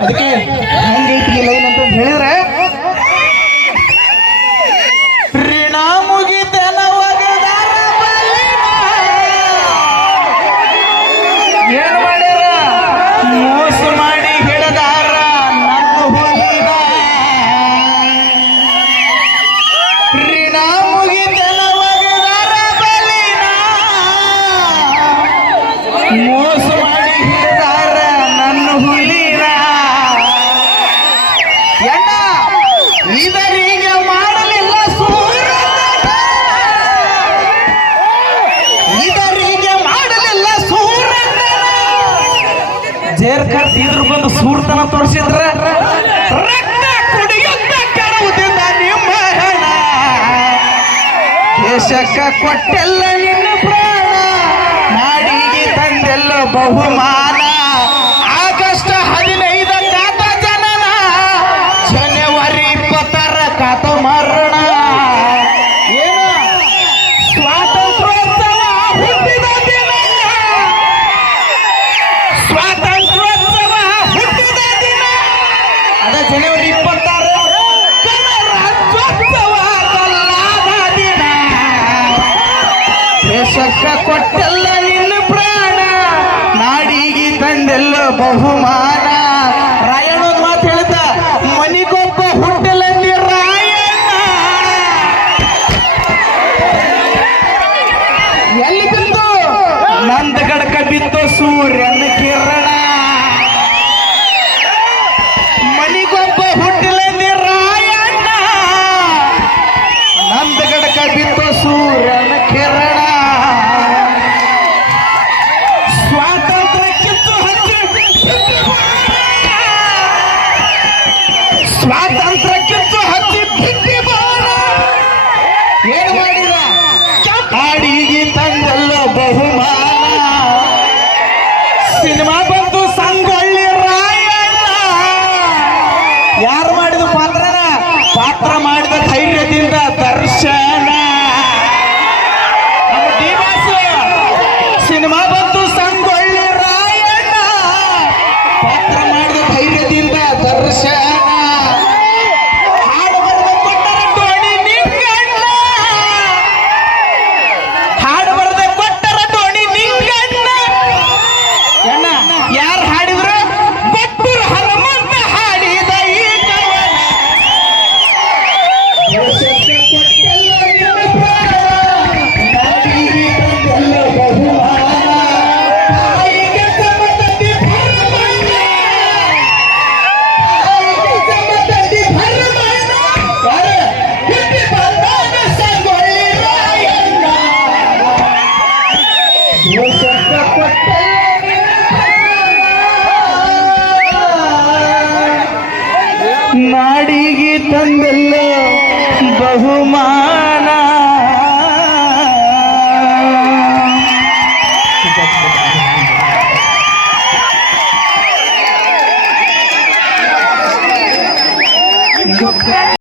ಅದಕ್ಕೆ ಹೆಂಗೈತಿ ಲೈನ್ ಅಂತ ಹೇಳಿದ್ರೆ ಋಣ ಮುಗಿತನ ಒಗದಾರ ಏನ್ ಮಾಡ್ಯಾರ ಮೋಸ ಮಾಡಿ ಹಿಡದಾರ ನನ್ನ ಹುಲಿದ ಋಣ ಮುಗಿತನ ಒಗದಾರ ಬಲಿನ ಮೋಸ ಮಾಡಿ ಹಿಡದಾರ ನನ್ನ ಹುಲಿನ ಎಣ್ಣ ಇದರಿಗೆ ಮಾಡಲಿಲ್ಲ ಇದರಿಗೆ ಮಾಡಲಿಲ್ಲ ಜೇರ್ ಕಟ್ಟಿದ್ರು ಬಂದು ಸೂರ್ತನ ತೋರಿಸಿದ್ರ ರಕ್ತ ಕುಡಿಯುತ್ತ ಕೆಡುವುದಿಲ್ಲ ನಿಮ್ಮ ಹಣ ದೇಶಕ್ಕ ಕೊಟ್ಟೆಲ್ಲ ನಿನ್ನ ಪ್ರಾಣ ನಾಡಿಗೆ ತಂದೆಲ್ಲ ಬಹುಮಾನ ಆಗಸ್ಟ್ 15 ಕಾತ ಜನನ ಜನವರಿ 20 ಕಾತ ಮರಣ ಏನು ಸ್ವಾತಂತ್ರ್ಯೋತ್ಸವ ಹುಟ್ಟಿದ ದಿನ ಸ್ವಾತಂತ್ರ್ಯೋತ್ಸವ ಹುಟ್ಟಿದ ದಿನ ಅದ ಜನವರಿ 26 ಗಣರಾಜ್ಯೋತ್ಸವ ಕಲ್ಲಾದ ದಿನ ದೇಶಕ್ಕ ಕೊಟ್ಟೆಲ್ಲ ನಿನ್ನ ಪ್ರಾಣ ನಾಡಿಗೆ ತಂದೆಲ್ಲ ಬಹುಮಾನ ರಾಯಣ್ಣ ಒಂದು ಮಾತು ಹೇಳ್ದ ಮನಿಗೊಬ್ಬ ಹುಟ್ಟಲಲ್ಲಿ ರಾಯಣ್ಣ ಎಲ್ಲಿ ಬಿತ್ತು ನಂದ ಗಡಕ ಬಿತ್ತು ಸೂರ್ಯನ ಕಿರಣ ಮನಿಗೊಬ್ಬ ಹುಟ್ಟಲಲ್ಲಿ ರಾಯಣ್ಣ ನಂದ ಗಡಕ ಬಿತ್ತು ಸೂರ್ಯನ ಕಿರಣ ಸ್ವಾತಂತ್ರ್ಯ ಕಿತ್ತು ಹಚ್ಚಿ ಸ್ವಾತಂತ್ರ್ಯ ಕಿತ್ತು ಹಚ್ಚಿ ಬಿಟ್ಟಿ ಬಾಣ ಏನು ಮಾಡಿದ ಕಾಡಿಗೆ ತಂದಲ್ಲ ಬಹುಮಾನ ಸಿನಿಮಾ ಬಂತು ಸಂಗೊಳ್ಳಿ ರಾಯಣ್ಣ ಯಾರು ಮಾಡಿದ ಪಾತ್ರನ ಪಾತ್ರ ಮಾಡಿದ ಧೈರ್ಯದಿಂದ ದರ್ಶನ ನಮ್ಮ ಡಿವಾಸ್ ಸಿನಿಮಾ ಬಂತು ಸಂಗೊಳ್ಳಿ ರಾಯಣ್ಣ ಪಾತ್ರ ಮಾಡಿದ ಧೈರ್ಯದಿಂದ ದರ್ಶನ ಹಾಡು ಬರೆದ ಕೊಟ್ಟರ ಟೋಣಿ ನಿಂಗಣ್ಣ ಹಾಡು ಬರೆದ ಕೊಟ್ಟರ ಟೋಣಿ ನಿಂಗಣ್ಣ ಅಣ್ಣ ಯಾರು ಹಾಡಿದ್ರು ಕೊಟ್ಟೂರು ಹನುಮಂತ ಹಾಡಿದ ಈ ಕವನ ದೇಶಕ್ಕೆ ಕೊಟ್ಟೆಲ್ಲ ನಿನ್ನ ಪ್ರಾಣ, ನಾಡಿಗೆ ತಂದೆಲ್ಲ ಬಹುಮಾನ. ತಾಯಿಗೆ ಸಮತಟ್ಟಿ ಭರಮಣ್ಣ, ತಾಯಿಗೆ ಸಮತಟ್ಟಿ ಭರಮಣ್ಣ. ಯಾರು? ಹುಟ್ಟಿ ಬಂದಾಗ ಸಂಗೊಳ್ಳಿ ರಾಯಣ್ಣ. ದೇಶಕ್ಕೆ ಕೊಟ್ಟೆಲ್ಲ ನಿನ್ನ ಪ್ರಾಣ, ನಾಡಿಗೆ ತಂದೆಲ್ಲ ಬಹುಮಾನ.